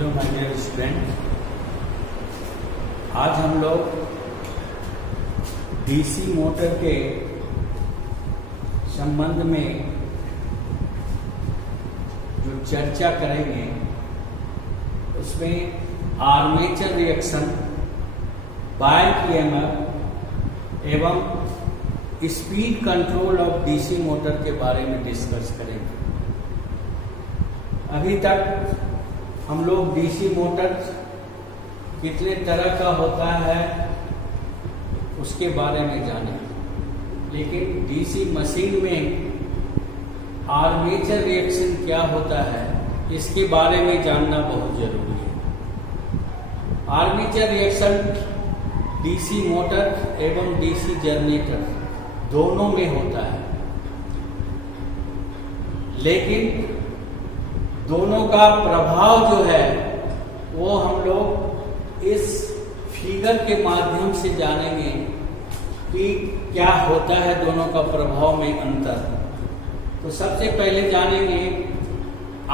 Hello my dear student, आज हम लोग डीसी मोटर के संबंध में जो चर्चा करेंगे उसमें आर्मेचर रिएक्शन, बाइक ईएमएफ एवं speed control of DC motor के बारे में डिस्कस करेंगे। अभी तक हम लोग डीसी मोटर कितने तरह का होता है उसके बारे में जाने, लेकिन डीसी मशीन में आर्मेचर रिएक्शन क्या होता है इसके बारे में जानना बहुत जरूरी है। आर्मेचर रिएक्शन डीसी मोटर एवं डीसी जनरेटर दोनों में होता है, लेकिन दोनों का प्रभाव जो है वो हम लोग इस फिगर के माध्यम से जानेंगे कि क्या होता है दोनों का प्रभाव में अंतर। तो सबसे पहले जानेंगे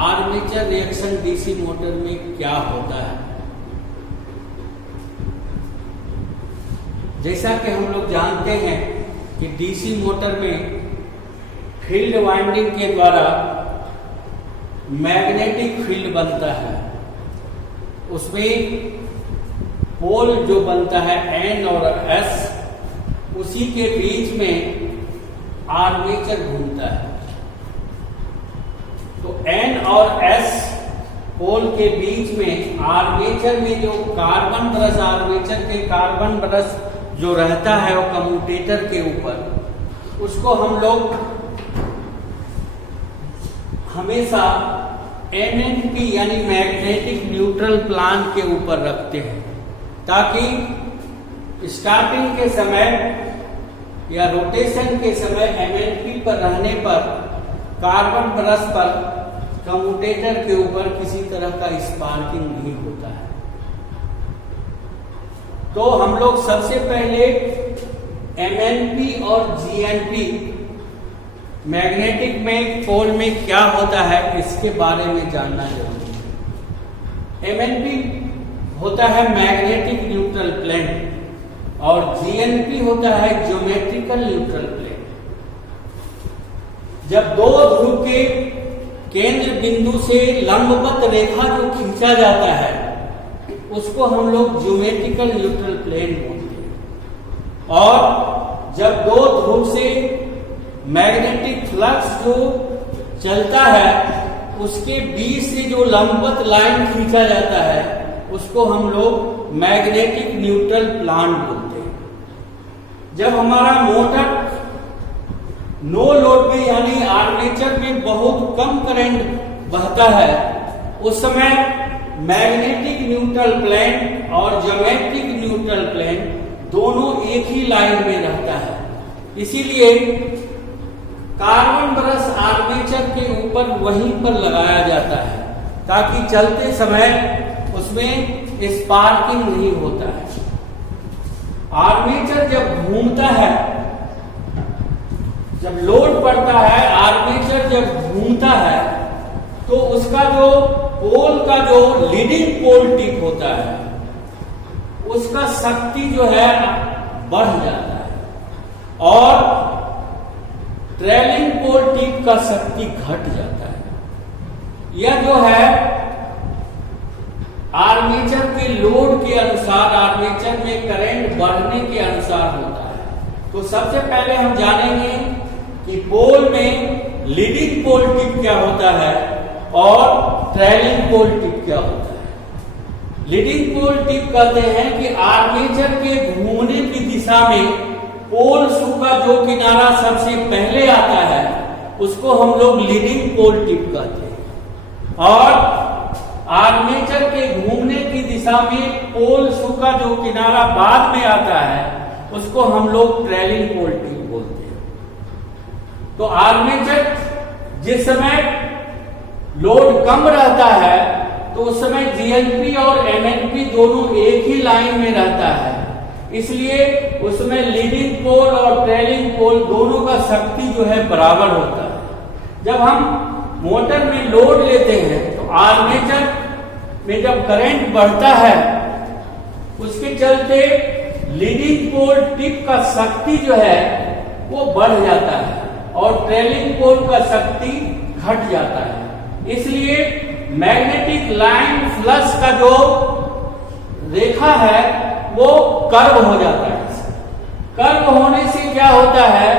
आर्मेचर रिएक्शन डीसी मोटर में क्या होता है। जैसा कि हम लोग जानते हैं कि डीसी मोटर में फील्ड वाइंडिंग के द्वारा मैग्नेटिक फील्ड बनता है, उसमें पोल जो बनता है N और S, उसी के बीच में आर्मेचर घूमता है। तो N और S पोल के बीच में आर्मेचर में जो कार्बन ब्रश, आर्मेचर के कार्बन ब्रश जो रहता है वो कम्यूटेटर के ऊपर, उसको हम लोग हमेशा MNP यानी मैग्नेटिक न्यूट्रल प्लान के ऊपर रखते हैं, ताकि स्टार्टिंग के समय या रोटेशन के समय MNP पर रहने पर कार्बन ब्रश पर कम्यूटेटर के ऊपर किसी तरह का स्पार्किंग नहीं होता है। तो हम लोग सबसे पहले MNP और GNP मैग्नेटिक में पोल में क्या होता है इसके बारे में जानना जरूरी है। MNP होता है मैग्नेटिक न्यूट्रल प्लेन और GNP होता है ज्योमेट्रिकल न्यूट्रल प्लेन। जब दो ध्रुव के केंद्र बिंदु से लंबवत रेखा जो खींचा जाता है उसको हम लोग ज्योमेट्रिकल न्यूट्रल प्लेन बोलते हैं। और जब दो ध्रुव से मैग्नेटिक फ्लक्स जो चलता है उसके बीच से जो लंबवत लाइन खींचा जाता है उसको हम लोग मैग्नेटिक न्यूट्रल प्लान बोलते हैं। जब हमारा मोटर नो लोड में यानी आर्मेचर में बहुत कम करंट बहता है उस समय मैग्नेटिक न्यूट्रल प्लेन और ज्योमेट्रिक न्यूट्रल प्लेन दोनों एक ही लाइन में रहता है। इसीलिए कार्बन ब्रश आर्मेचर के ऊपर वहीं पर लगाया जाता है ताकि चलते समय उसमें स्पार्किंग नहीं होता है। आर्मेचर जब घूमता है, जब लोड पड़ता है, आर्मेचर जब घूमता है तो उसका जो पोल का जो लीडिंग पोल टिप होता है उसका शक्ति जो है बढ़ जाता है और ट्रेलिंग पोल टिप का शक्ति घट जाता है। यह जो है आर्मेचर के लोड के अनुसार, आर्मेचर में करंट बढ़ने के अनुसार होता है। तो सबसे पहले हम जानेंगे कि पोल में लीडिंग पोल टिप क्या होता है और ट्रेलिंग पोल टिप क्या होता है। लीडिंग पोल टिप कहते हैं कि आर्मेचर के घूमने की दिशा में पोल शू का जो किनारा सबसे पहले आता है उसको हम लोग लीडिंग पोल टिप कहते हैं, और आर्मेचर के घूमने की दिशा में पोल शू का जो किनारा बाद में आता है उसको हम लोग ट्रेलिंग पोल टिप बोलते हैं। तो आर्मेचर जिस समय लोड कम रहता है तो उस समय GNP और MNP दोनों एक ही लाइन में रहता है, इसलिए उसमें लीडिंग पोल और ट्रेलिंग पोल दोनों का शक्ति जो है बराबर होता है। जब हम मोटर में लोड लेते हैं तो आर्मेचर में जब करंट बढ़ता है उसके चलते लीडिंग पोल टिप का शक्ति जो है वो बढ़ जाता है और ट्रेलिंग पोल का शक्ति घट जाता है। इसलिए मैग्नेटिक लाइन फ्लक्स का जो रेखा है वो कर्व हो जाता है। कर्व होने से क्या होता है,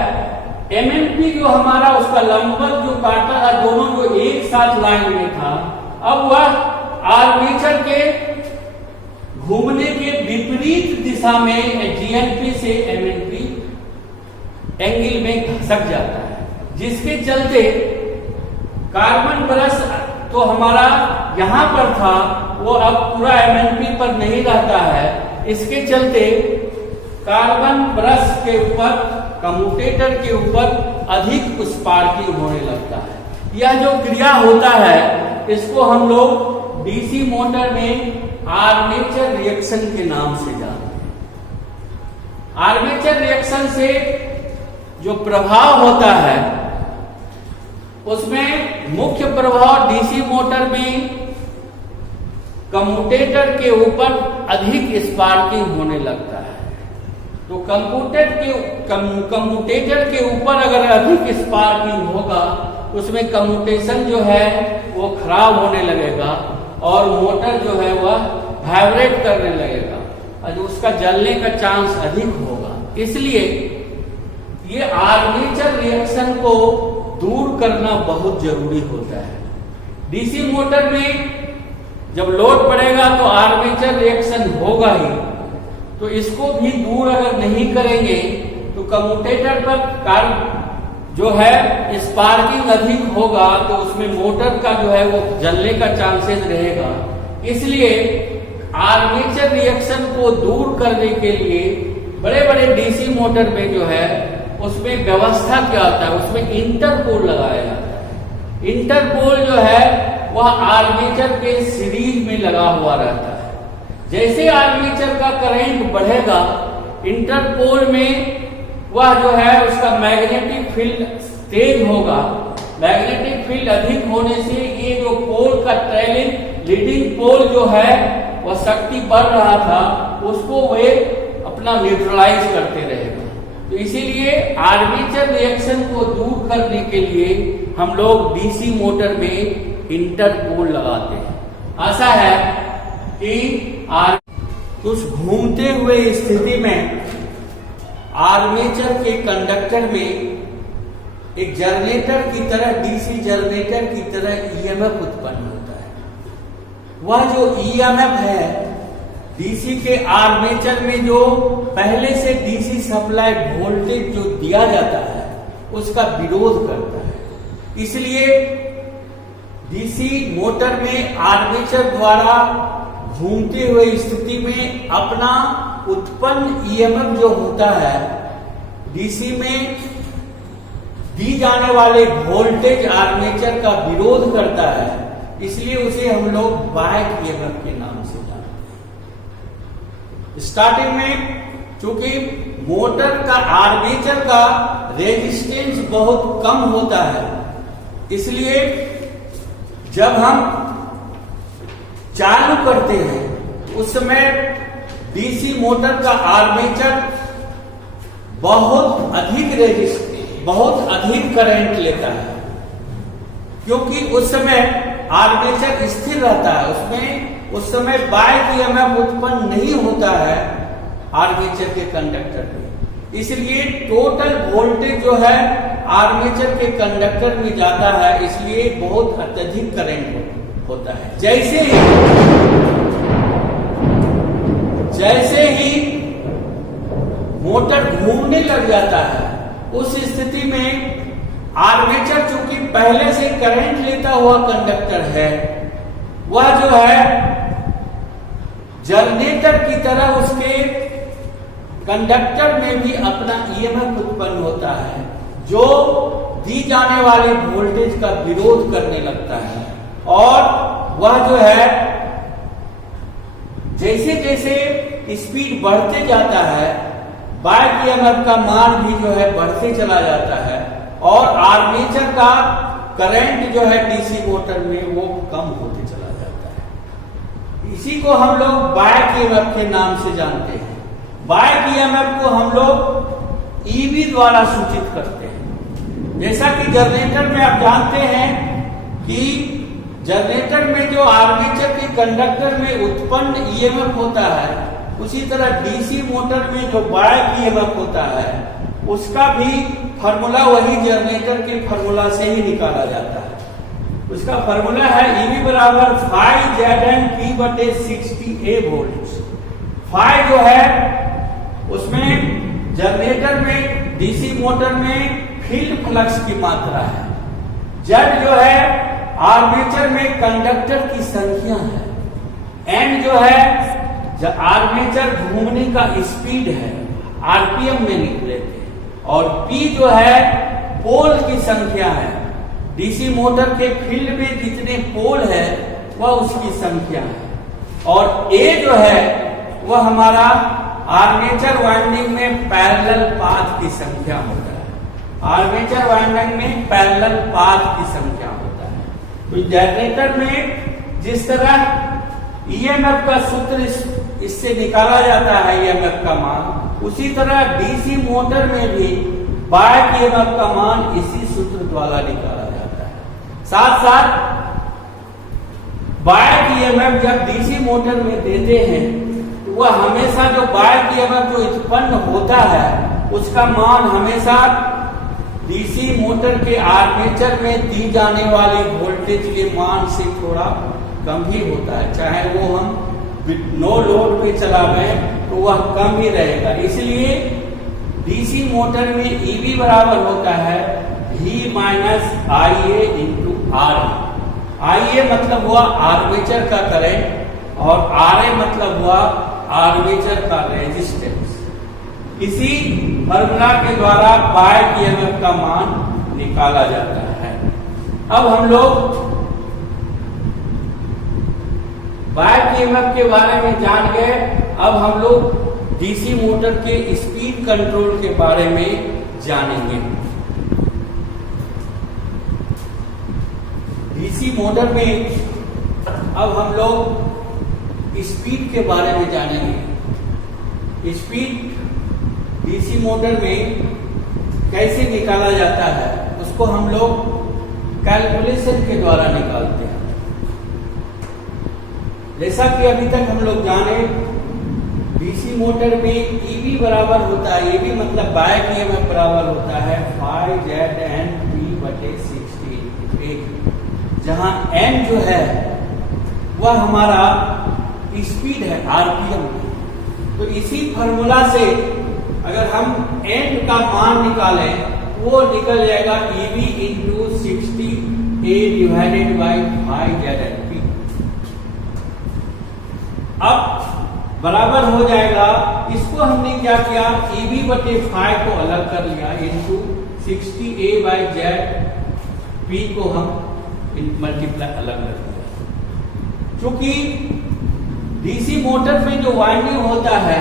एमएमपी जो हमारा उसका लंबवत जो काटा था, दोनों जो एक साथ लाइन में था, अब वह आर्मेचर के घूमने के विपरीत दिशा में जीएनपी से एमएनपी एंगल में खसक जाता है, जिसके चलते कार्बन ब्रश तो हमारा यहां पर था वो अब पूरा एमएनपी पर नहीं रहता है। इसके चलते कार्बन ब्रश के ऊपर, कम्यूटेटर के ऊपर अधिक स्पार्किंग होने लगता है। यह जो क्रिया होता है इसको हम लोग डीसी मोटर में आर्मेचर रिएक्शन के नाम से जानते हैं। आर्मेचर रिएक्शन से जो प्रभाव होता है उसमें मुख्य प्रभाव डीसी मोटर में कम्यूटेटर के ऊपर अधिक स्पार्किंग होने लगता है। तो कम्यूटेटर के ऊपर अगर अधिक स्पार्किंग होगा उसमें कम्यूटेशन जो है वो खराब होने लगेगा और मोटर जो है वह वाइब्रेट करने लगेगा और उसका जलने का चांस अधिक होगा। इसलिए ये आर्मेचर रिएक्शन को दूर करना बहुत जरूरी होता है। डीसी मोटर में जब लोड पड़ेगा तो आर्मेचर रिएक्शन होगा ही, तो इसको भी दूर अगर नहीं करेंगे तो कम्यूटेटर पर जो है स्पार्किंग अधिक होगा तो उसमें मोटर का जो है वो जलने का चांसेस रहेगा। इसलिए आर्मेचर रिएक्शन को दूर करने के लिए बड़े बड़े डीसी मोटर में जो है उसमें व्यवस्था क्या होता है, उसमें इंटरपोल लगाया जाता है। इंटरपोल जो है वह आर्मेचर के सीरीज में लगा हुआ रहता है। जैसे आर्मेचर का करंट बढ़ेगा इंटरपोल में वह जो है उसका मैग्नेटिक फील्ड तेज होगा। मैग्नेटिक फील्ड अधिक होने से ये जो पोल का ट्रेलिंग लीडिंग पोल जो है वह शक्ति बढ़ रहा था उसको वे अपना न्यूट्रलाइज करते रहेगा। तो इसीलिए आर्मेचर रिएक्शन को दूर करने के लिए हम लोग डीसी मोटर में इंटरपोल लगाते हैं। आशा है कि कुछ घूमते हुए स्थिति में आर्मेचर के कंडक्टर में एक जनरेटर की तरह, डीसी जनरेटर की तरह ईएमएफ उत्पन्न होता है। वह जो ईएमएफ है डीसी के आर्मेचर में जो पहले से डीसी सप्लाई वोल्टेज जो दिया जाता है उसका विरोध करता है। इसलिए डीसी मोटर में आर्मेचर द्वारा घूमते हुए स्थिति में अपना उत्पन्न ईएमएफ जो होता है डीसी में दी जाने वाले वोल्टेज आर्मेचर का विरोध करता है, इसलिए उसे हम लोग बैक ईएमएफ के नाम से जानते हैं। स्टार्टिंग में चूंकि मोटर का आर्मेचर का रेजिस्टेंस बहुत कम होता है, इसलिए जब हम चालू करते हैं उस समय डीसी मोटर का आर्मेचर बहुत अधिक करंट लेता है, क्योंकि उस समय आर्मेचर स्थिर रहता है, उसमें उस समय बैक ईएमएफ उत्पन्न नहीं होता है आर्मेचर के कंडक्टर में। इसलिए टोटल वोल्टेज जो है आर्मेचर के कंडक्टर में जाता है, इसलिए बहुत अत्यधिक करंट होता है। जैसे ही मोटर घूमने लग जाता है उस स्थिति में आर्मेचर चूंकि पहले से करंट लेता हुआ कंडक्टर है, वह जो है जनरेटर की तरह उसके कंडक्टर में भी अपना ईएमएफ उत्पन्न होता है जो दी जाने वाले वोल्टेज का विरोध करने लगता है। और वह जो है जैसे जैसे स्पीड बढ़ते जाता है बैक ईएमएफ का मान भी जो है बढ़ते चला जाता है और आर्मेचर का करंट जो है डीसी मोटर में वो कम होते चला जाता है। इसी को हम लोग बैक ईएमएफ के नाम से जानते हैं। बैक ईएमएफ को हम लोग ईबी द्वारा सूचित करते हैं। जैसा कि जनरेटर में आप जानते हैं कि जनरेटर में जो आर्मेचर के कंडक्टर में उत्पन्न ईएमएफ होता है, उसी तरह डीसी मोटर में जो बैक ईएमएफ होता है उसका भी फार्मूला वही जनरेटर के फार्मूला से ही निकाला जाता है। उसका फार्मूला है ईबी बराबर फाई जेड पी बटे 60 A वोल्ट। फाई जो है उसमें जनरेटर में डीसी मोटर में फील्ड फ्लक्स की मात्रा है। जेड जो है आर्मेचर में कंडक्टर की संख्या है। एन जो है आर्मेचर घूमने का स्पीड है, आरपीएम में निकले थे। और पी जो है पोल की संख्या है। डीसी मोटर के फील्ड में जितने पोल है वह उसकी संख्या है। और ए जो है वह हमारा आर्मेचर वाइंडिंग में पैरेलल पाथ की संख्या होता है। आर्मेचर वाइंडिंग में पैरेलल पाथ की संख्या होता है। तो जनरेटर में जिस तरह ईएमएफ का सूत्र इससे निकाला जाता है ईएमएफ का मान, उसी तरह डीसी मोटर में भी बैक ईएमएफ का मान इसी सूत्र द्वारा निकाला जाता है। साथ साथ बैक ईएमएफ जब डीसी मोटर में देते हैं तो वह हमेशा जो बैक ईएमएफ जो उत्पन्न होता है उसका मान हमेशा डीसी मोटर के आर्मेचर में दी जाने वाली वोल्टेज के मान से थोड़ा कम ही होता है। चाहे वो हम नो लोड पे चलावें तो वह कम ही रहेगा। इसलिए डीसी मोटर में ईबी बराबर होता है V minus IA into RA। IA मतलब हुआ आर्मेचर का करंट और RA मतलब हुआ आर्मेचर का रेजिस्टेंस। इसी फॉर्मूला के द्वारा बैक ईएमएफ का मान निकाला जाता है। अब हम लोग बैक ईएमएफ के बारे में जान गए। अब हम लोग डीसी मोटर के स्पीड कंट्रोल के बारे में जानेंगे। डीसी मोटर में अब हम लोग स्पीड के बारे में जानेंगे। स्पीड डीसी मोटर में कैसे निकाला जाता है उसको हम लोग कैलकुलेशन के द्वारा निकालते हैं। जैसा कि अभी तक हम लोग जाने डीसी मोटर में ईबी बराबर होता है, ईबी मतलब बैक ईएमएफ बराबर होता है फाई जेड एन पी बटे 60 जहां एन जो है वह हमारा स्पीड है आरपीएम। तो इसी फॉर्मूला से अगर हम एन का मान निकालें वो निकल जाएगा EB into 60A divided by phi Z N P. अब बराबर हो जाएगा, इसको हमने क्या किया ईबी बटे फाई को अलग कर लिया into 60A by Z P को हम मल्टीप्लाई अलग कर दिया। क्योंकि डीसी मोटर में जो वाइंडिंग होता है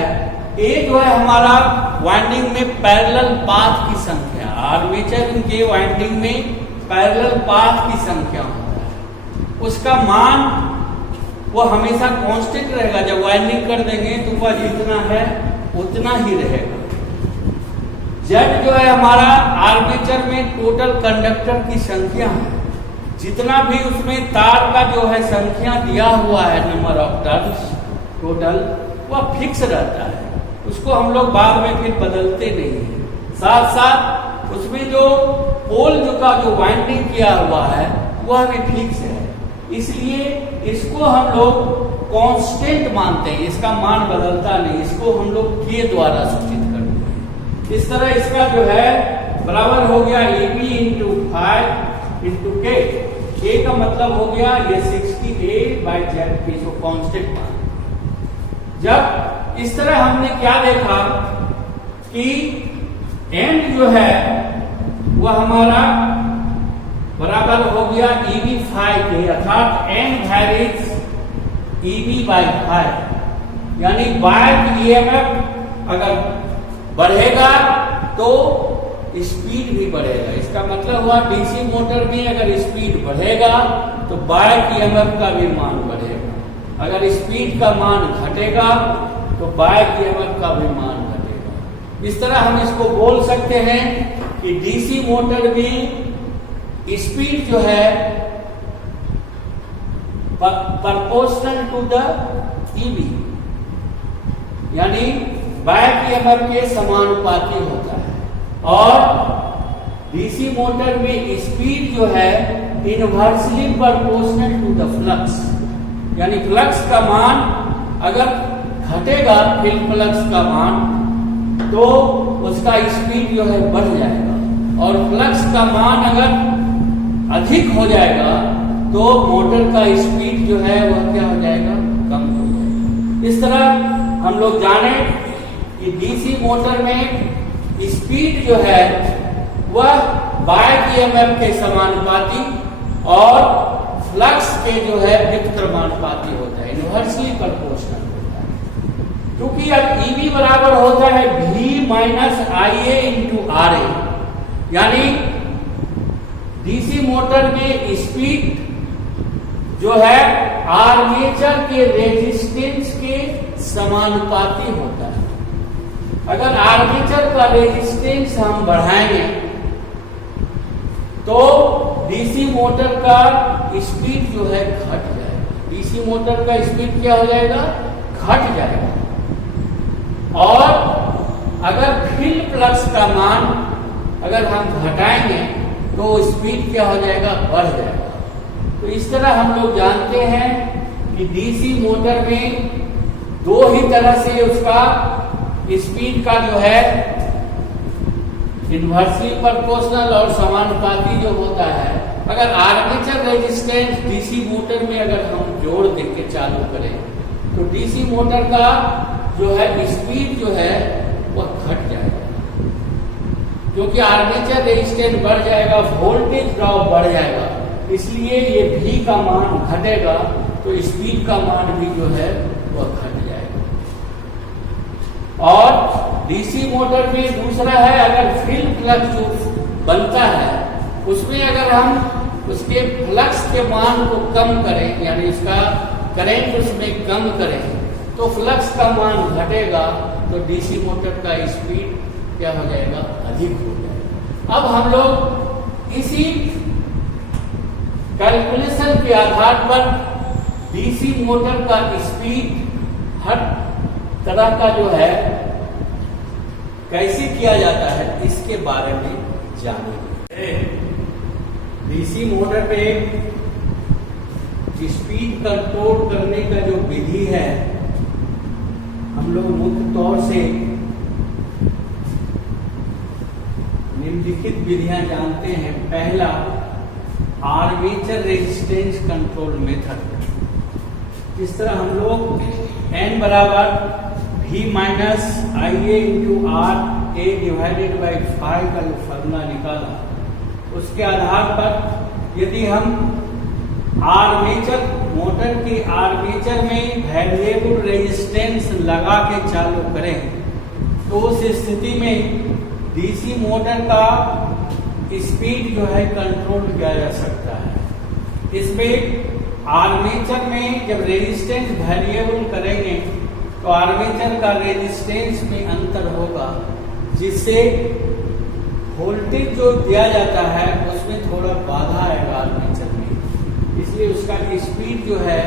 ए जो है हमारा वाइंडिंग में पैरेलल पाथ की संख्या, आर्मेचर के वाइंडिंग में पैरेलल पाथ की संख्या होता है, उसका मान वो हमेशा कांस्टेंट रहेगा। जब वाइंडिंग कर देंगे तो वह जितना है उतना ही रहेगा। जेड जो है हमारा आर्मेचर में टोटल कंडक्टर की संख्या है, जितना भी उसमें तार का जो है संख्या दिया हुआ है नंबर ऑफ टर्न्स टोटल वह फिक्स रहता है, उसको हम लोग बाद में फिर बदलते नहीं है। साथ साथ उसमें जो पोल जो का जो वाइंडिंग किया हुआ है वह भी फिक्स है, इसलिए इसको हम लोग कांस्टेंट मानते हैं, इसका मान बदलता नहीं, इसको हम लोग के द्वारा सूचित करते हैं। इस तरह इसका जो है बराबर हो गया ईबी इंटू फाइव इंटू के का मतलब हो गया ये 60A बाई जेड पी, इसको कांस्टेंट मान। जब इस तरह हमने क्या देखा कि एंड जो है वह हमारा बराबर हो गया ईबी फाइव के, अर्थात N varies EB by five, यानी बैक ईएमएफ अगर बढ़ेगा तो स्पीड भी बढ़ेगा। इसका मतलब हुआ डीसी मोटर में अगर स्पीड बढ़ेगा तो बैक ईएमएफ का भी मान बढ़ेगा। अगर स्पीड का मान घटेगा तो बैक ईएमएफ का भी मान घटेगा। इस तरह हम इसको बोल सकते हैं कि डीसी मोटर में स्पीड जो है प्रोपोर्शनल टू द ईबी, यानी बैक ईएमएफ के समानुपाती होता है, और डीसी मोटर में स्पीड जो है inversely proportional to the flux, यानी फ्लक्स का मान अगर घटेगा, फील्ड फ्लक्स का मान, तो उसका स्पीड जो है बढ़ जाएगा, और फ्लक्स का मान अगर अधिक हो जाएगा तो मोटर का स्पीड जो है वह क्या हो जाएगा, कम हो जाएगा। इस तरह हम लोग जाने कि डीसी मोटर में स्पीड जो है वह बैक ईएमएफ के समानुपाती और फ्लक्स के जो है व्युत्क्रमानुपाती होता है, इनवर्सली प्रोपोर्शनल होता है। क्योंकि अब ईबी बराबर होता है V minus IA into RA, यानी डीसी मोटर में स्पीड जो है आर्मेचर के रेजिस्टेंस के समानुपाती होता है। अगर आर्मेचर का रेजिस्टेंस हम बढ़ाएंगे तो डीसी मोटर का स्पीड जो है घट जाएगा, डीसी मोटर का स्पीड क्या हो जाएगा, घट जाएगा, और अगर फील्ड फ्लक्स का मान अगर हम घटाएंगे तो स्पीड क्या हो जाएगा, बढ़ जाएगा। तो इस तरह हम लोग जानते हैं कि डीसी मोटर में दो ही तरह से उसका स्पीड का जो है इनवर्सली प्रोपोर्शनल और समानुपाती जो होता है। अगर आर्मेचर रेजिस्टेंस डीसी मोटर में अगर हम जोड़ देके चालू करें तो डीसी मोटर का जो है स्पीड जो है वह घट जाएगा, क्योंकि आर्मेचर रेजिस्टेंस बढ़ जाएगा, वोल्टेज ड्रॉप बढ़ जाएगा, इसलिए ये V का मान घटेगा तो स्पीड का मान भी जो है वह घट जाएगा। और डीसी मोटर में दूसरा है, अगर फील्ड फ्लक्स जो बनता है उसमें अगर हम उसके फ्लक्स के मान को कम करें, यानी उसका करंट उसमें कम करें, तो फ्लक्स का मान घटेगा तो डीसी मोटर का स्पीड क्या हो जाएगा, अधिक हो जाएगा। अब हम लोग इसी कैलकुलेशन के आधार पर डीसी मोटर का स्पीड हर तरह का जो है कैसे किया जाता है इसके बारे में जानेंगे। डीसी मोटर में स्पीड कंट्रोल करने का जो विधि है हम लोग मुख्य तौर से निम्नलिखित विधियां जानते हैं। पहला, आर्मेचर रेजिस्टेंस कंट्रोल मेथड। इस तरह हम लोग N बराबर V minus IA into R A divided by 5 का जो फॉर्मूला निकाला, उसके आधार पर यदि हम आर्मेचर मोटर की आर्मेचर में वेरिएबल रेजिस्टेंस लगा के चालू करें तो उस स्थिति में डीसी मोटर का स्पीड जो है कंट्रोल किया जा सकता है। इसमें आर्मेचर में जब रेजिस्टेंस वेरिएबल करेंगे तो आर्मेचर का रेजिस्टेंस में अंतर होगा, जिससे वोल्टेज जो दिया जाता है उसमें थोड़ा बाधा आएगा आर्मेचर में, इसलिए उसका स्पीड जो है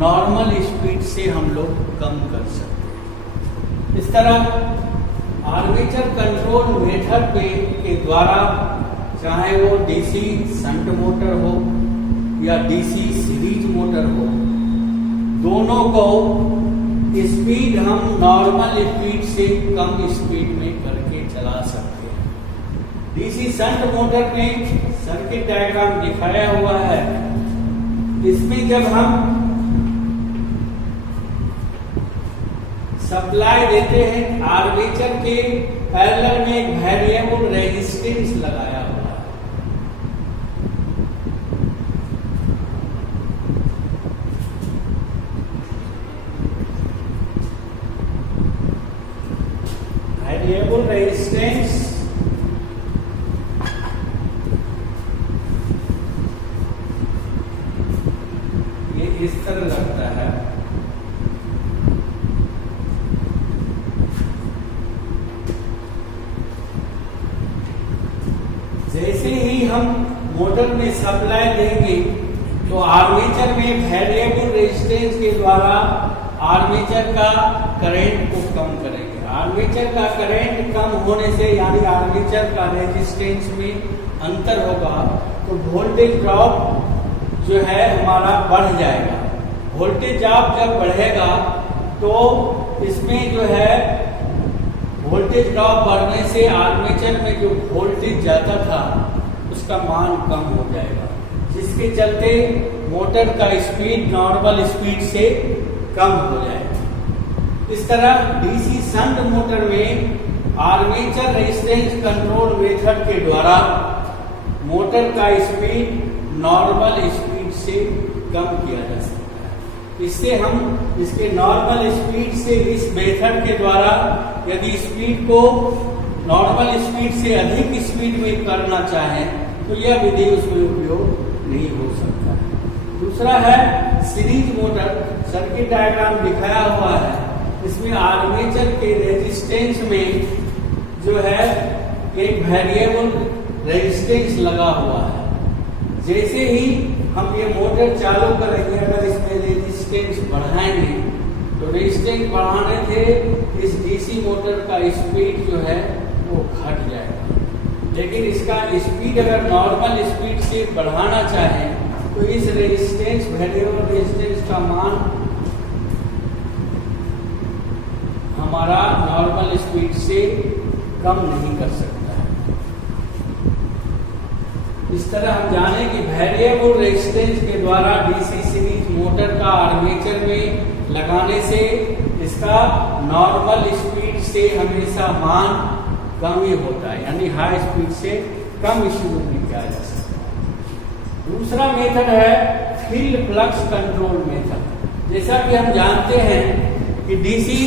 नॉर्मल स्पीड से हम लोग कम कर सकते हैं। इस तरह आर्मेचर कंट्रोल मेथड के द्वारा, चाहे वो डीसी शंट मोटर हो या डीसी सीरीज मोटर हो, दोनों को स्पीड हम नॉर्मल स्पीड से कम स्पीड में करके चला सकते हैं। डीसी शंट मोटर में सर्किट डायग्राम दिखाया हुआ है। इसमें जब हम सप्लाई देते हैं, आर्मेचर के पैरेलल में एक वेरिएबल रेजिस्टेंस लगाया हुआ है। वेरिएबल रेजिस्टेंस ये इस तरह लगता है। में सप्लाई देंगे तो आर्मेचर में वेरिएबल रेजिस्टेंस के द्वारा आर्मेचर का करंट को कम करेंगे। आर्मेचर का करंट कम होने से यानी आर्मेचर का रेजिस्टेंस में अंतर होगा तो वोल्टेज ड्रॉप जो है हमारा बढ़ जाएगा। वोल्टेज ड्रॉप जब बढ़ेगा तो इसमें जो है वोल्टेज ड्रॉप बढ़ने से आर्मेचर में जो वोल्टेज जाता था उसका मान कम हो जाएगा, जिसके चलते मोटर का स्पीड नॉर्मल स्पीड से कम हो जाएगा। इस तरह डीसी शंट मोटर में आर्मेचर रेजिस्टेंस कंट्रोल मेथड के द्वारा मोटर का स्पीड नॉर्मल स्पीड से कम किया जा सकता है। इससे हम इसके नॉर्मल स्पीड से इस मेथड के द्वारा यदि स्पीड को नॉर्मल स्पीड से अधिक स्पीड में करना चाहें तो यह विधि उसमें उपयोग नहीं हो सकता है। दूसरा है सीरीज मोटर, सर्किट डायग्राम दिखाया हुआ है। इसमें आर्मेचर के रेजिस्टेंस में जो है एक वेरिएबल रेजिस्टेंस लगा हुआ है। जैसे ही हम ये मोटर चालू करेंगे, अगर इसमें रेजिस्टेंस बढ़ाएंगे तो रेजिस्टेंस बढ़ाने से इस डीसी मोटर का स्पीड जो है वो घट जाएगा। लेकिन इसका स्पीड अगर नॉर्मल स्पीड से बढ़ाना चाहें तो इस रेजिस्टेंस वेरिएबल रेजिस्टेंस का मान हमारा नॉर्मल स्पीड से कम नहीं कर सकता है। इस तरह हम जाने कि वेरिएबल रेजिस्टेंस के द्वारा डीसी सीरीज मोटर का आर्मेचर में लगाने से इसका नॉर्मल स्पीड से हमेशा मान कम ही होता है, यानी हाई स्पीड से कम स्पीड में किया जा सकता है। दूसरा मेथड है फील्ड फ्लक्स कंट्रोल मेथड। जैसा कि हम जानते हैं कि डीसी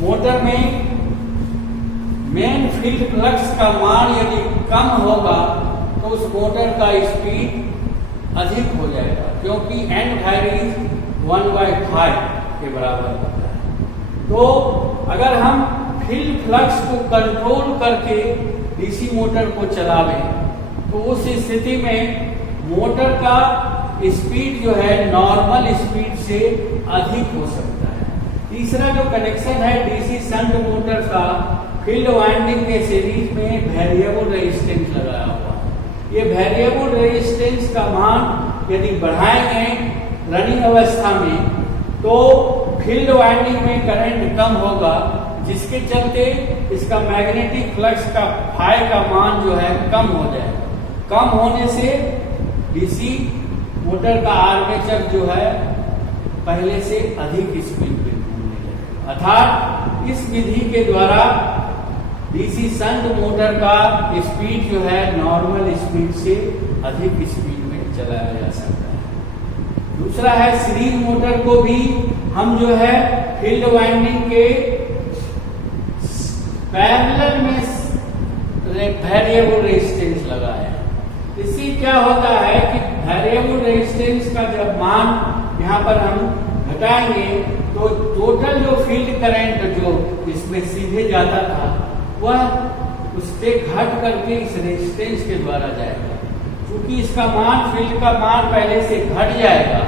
मोटर में मेन फील्ड फ्लक्स का मान यदि कम होगा तो उस मोटर का स्पीड अधिक हो जाएगा, क्योंकि एन वैल्यू 1/5 के बराबर होता है। तो अगर हम फील्ड फ्लक्स को कंट्रोल करके डीसी मोटर को चलावें तो उस स्थिति में मोटर का स्पीड जो है नॉर्मल स्पीड से अधिक हो सकता है। तीसरा जो कनेक्शन है डीसी शंट मोटर का, फील्ड वाइंडिंग के सीरीज में वेरिएबल रेजिस्टेंस लगाया हुआ है। ये वेरिएबल रेजिस्टेंस का मान यदि बढ़ाएंगे रनिंग अवस्था में तो फील्ड वाइंडिंग में करंट कम होगा, जिसके चलते इसका मैग्नेटिक फ्लक्स का फाई का मान जो है कम हो जाएगा। कम होने से डीसी मोटर का आर्मेचर जो है पहले से अधिक स्पीड में घूमने लगेगा। अर्थात इस विधि के द्वारा डीसी शंट मोटर का स्पीड जो है नॉर्मल स्पीड से अधिक स्पीड में चलाया जा सकता है। दूसरा है सीरीज मोटर को भी हम जो है फील्ड वाइंडिंग के पैरेलल में वेरिएबल रेजिस्टेंस लगाया है। इससे क्या होता है कि वेरिएबल रेजिस्टेंस का जब मान यहाँ पर हम घटाएंगे तो टोटल जो फील्ड करंट जो इसमें सीधे जाता था वह उससे घट करके इस रेजिस्टेंस के द्वारा जाएगा। क्योंकि इसका मान, फील्ड का मान पहले से घट जाएगा,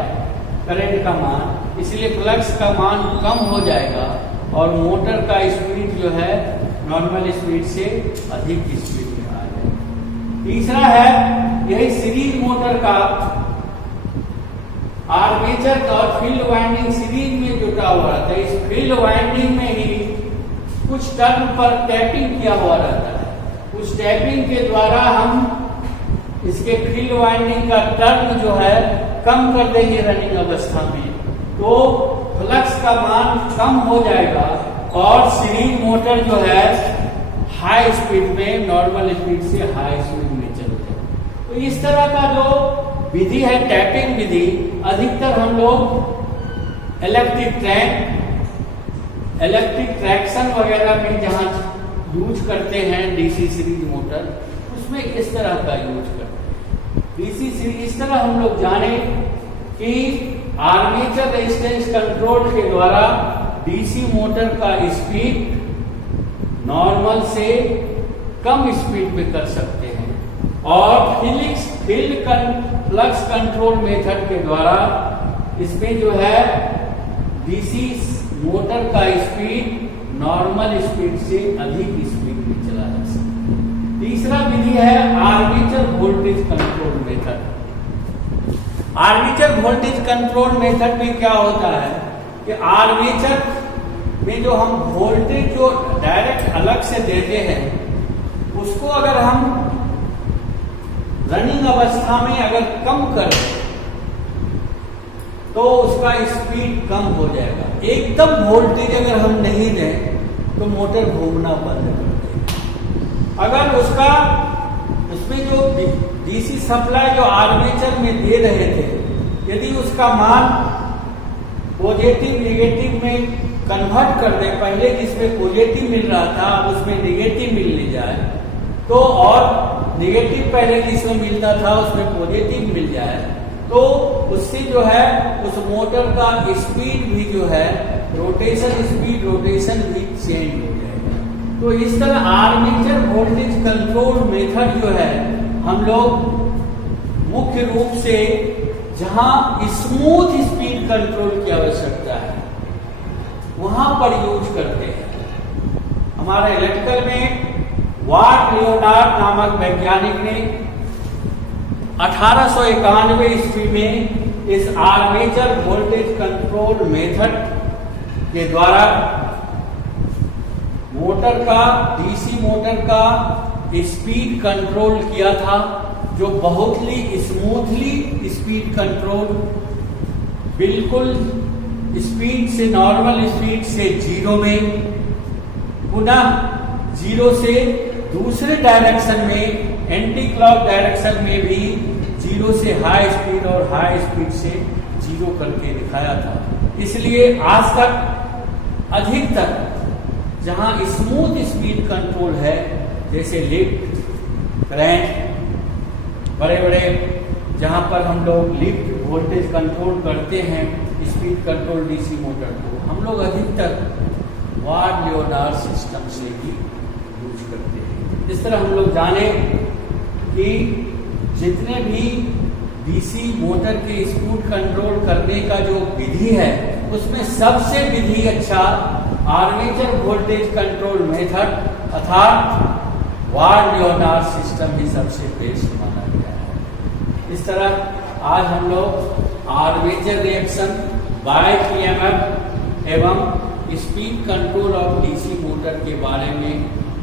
करंट का मान, इसलिए फ्लक्स का मान कम हो जाएगा और मोटर का स्पीड जो है नॉर्मल स्पीड से अधिक स्पीड में आ जाएगा। तीसरा है यही सीरीज मोटर का आर्मेचर का और फील्ड वाइंडिंग सीरीज में जुटा हुआ रहता है। इस फील्ड वाइंडिंग में ही कुछ टर्न पर टैपिंग किया हुआ रहता है। उस टैपिंग के द्वारा हम इसके फील्ड वाइंडिंग का टर्न जो है कम कर देंगे रनिंग अवस्था में, तो फ्लक्स का मान कम हो जाएगा और सीरीज मोटर जो है हाई स्पीड में नॉर्मल स्पीड से हाई स्पीड में चलते हैं। तो इस तरह का जो विधि है टैपिंग विधि, अधिकतर हम लोग इलेक्ट्रिक ट्रैक्शन वगैरह में जहां यूज करते हैं डीसी सीरीज मोटर, उसमें इस तरह का यूज करते हैं। डीसी सीरीज इस तरह हम लोग जाने कि आर्मेचर रेजिस्टेंस कंट्रोल के द्वारा डीसी मोटर का स्पीड नॉर्मल से कम स्पीड में कर सकते हैं। और फ्लक्स कंट्रोल मेथड के द्वारा इसमें जो है डीसी मोटर का स्पीड नॉर्मल स्पीड से अधिक स्पीड में चला जा सकता है। तीसरा विधि है armature voltage control method. Armature voltage control method में क्या होता है कि आर्मेचर में जो हम वोल्टेज जो डायरेक्ट अलग से देते हैं उसको अगर हम रनिंग अवस्था में अगर कम करें तो उसका स्पीड कम हो जाएगा। एकदम वोल्टेज अगर हम नहीं दें तो मोटर घूमना बंद कर देगा। अगर उसमें जो डीसी सप्लाई जो आर्मेचर में दे रहे थे यदि उसका मान पॉजिटिव नेगेटिव में कन्वर्ट कर दे, पहले जिसमें पॉजिटिव मिल रहा था अब उसमें नेगेटिव मिलने जाए तो, और नेगेटिव पहले जिसमें मिलता था उसमें पॉजिटिव मिल जाए तो उससे जो है उस मोटर का स्पीड भी जो है रोटेशन भी चेंज हो जाएगा। तो इस तरह आर्मेचर वोल्टेज कंट्रोल मेथड जो है हम लोग मुख्य रूप से जहां स्मूथ स्पीड कंट्रोल की आवश्यकता है वहां पर यूज करते हैं। हमारे इलेक्ट्रिकल में वाट लियोनार्ड नामक वैज्ञानिक ने 1891 ईस्वी में इस आर्मेचर वोल्टेज कंट्रोल मेथड के द्वारा डीसी मोटर का स्पीड कंट्रोल किया था, जो बहुत ही स्मूथली स्पीड कंट्रोल बिल्कुल स्पीड से नॉर्मल स्पीड से 0 में पुनः 0 से दूसरे डायरेक्शन में एंटी क्लॉक डायरेक्शन में भी 0 से हाई स्पीड और हाई स्पीड से 0 करके दिखाया था। इसलिए आज तक अधिकतर जहां स्मूथ स्पीड कंट्रोल है जैसे लिफ्ट, करंट, बड़े बड़े जहां पर हम लोग लिफ्ट वोल्टेज कंट्रोल करते हैं स्पीड कंट्रोल डीसी मोटर को हम लोग अधिकतर वाट लियोनार्ड सिस्टम से ही यूज करते हैं। इस तरह हम लोग जाने कि जितने भी डीसी मोटर के स्पीड कंट्रोल करने का जो विधि है उसमें सबसे विधि अच्छा आर्मेचर वोल्टेज कंट्रोल मेथड अर्थात वाट लियोनार्ड सिस्टम ही सबसे बेस्ट माना गया है। इस तरह आज हम लोग आर्मेचर रिएक्शन, बाइक ईएमएफ एवं speed control of DC motor के बारे में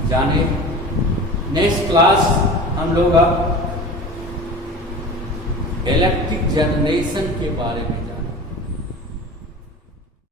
जाने। नेक्स्ट क्लास हम लोग अब इलेक्ट्रिक जनरेशन के बारे में